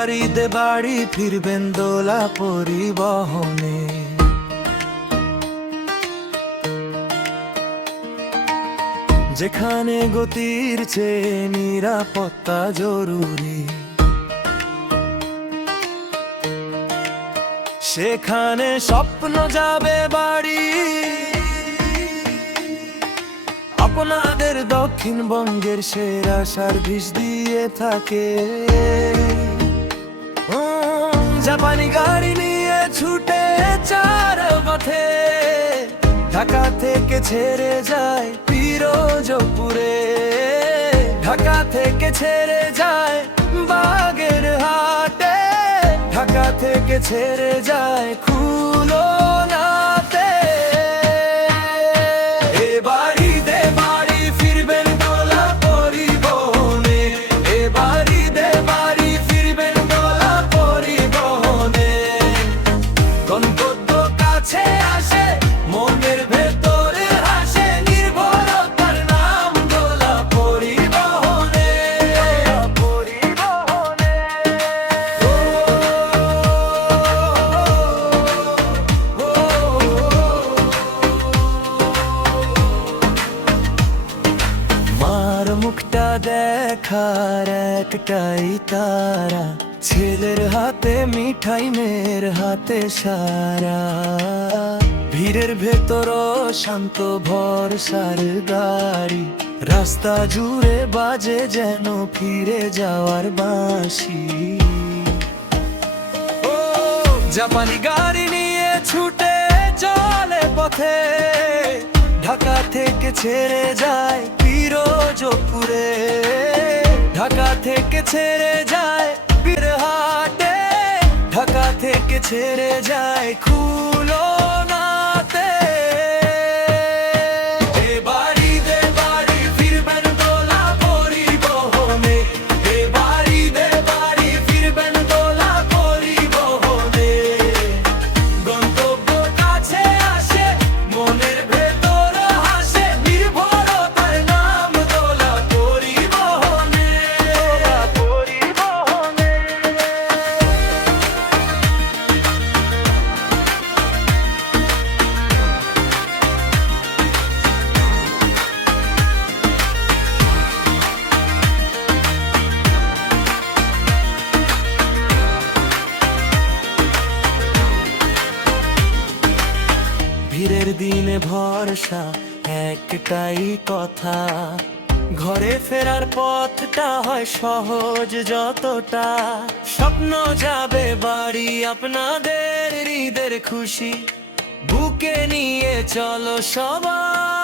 এবার ঈদে বাড়ি ফিরবেন দোলা পরিবহনে। যেখানে গতির চেয়ে নিরাপত্তা জরুরি, সেখানে স্বপ্ন যাবে বাড়ি। আপনাদের দক্ষিণবঙ্গের সেরা সার্ভিস দিয়ে থাকে। জাপানি গাড়ি নিয়ে ছুটে চার পথে, ঢাকা থেকে ছেড়ে যায় পিরোজপুরে, ঢাকা থেকে ছেড়ে যায় বাগেরহাটে, ঢাকা থেকে ছেড়ে যায় খুলনাতে। এবার ঈদে বাড়ি ফিরবেন দোলা পরিবহনে, এবার ঈদে বাড়ি ফিরবেন দোলা পরিবহনে। গন্তব্য কাছে আসে, মনের ভেতরে হাসে, নির্ভরতার নাম দোলা পরিবহনে। মার মুখটা দেখার একটাই তারা, ছেলের হাতে মিঠাই মেয়ের হাতে সারা। ভিড়ের ভেতর শান্ত ভরসার গাড়ি, রাস্তা জুড়ে বাজে যেন ফিরে যাওয়ার বাঁশি। জাপানি গাড়ি নিয়ে ছুটে চলে পথে, ঢাকা থেকে ছেড়ে যায় পিরোজপুরে, ঢাকা থেকে ছেড়ে যায় বীরহাটে, ঢাকা থেকে ছেড়ে যায় খুলনাতে। এবার ঈদে বাড়ি ফিরবেন দোলা পরিবহনে, এবার ঈদে বাড়ি ফিরবেন দোলা পরিবহনে। গন্তব্য কাছে আসে, মনের ভেতর হাসে, নির্ভরতার নাম দোলা পরিবহনে। ভিড়ের দিনে ভরসা একটাই কথা, ঘরে ফেরার পথটা হয় সহজ যতটা। স্বপ্ন যাবে বাড়ি, আপনাদের ঈদের খুশি বুকে নিয়ে চলো সবাই।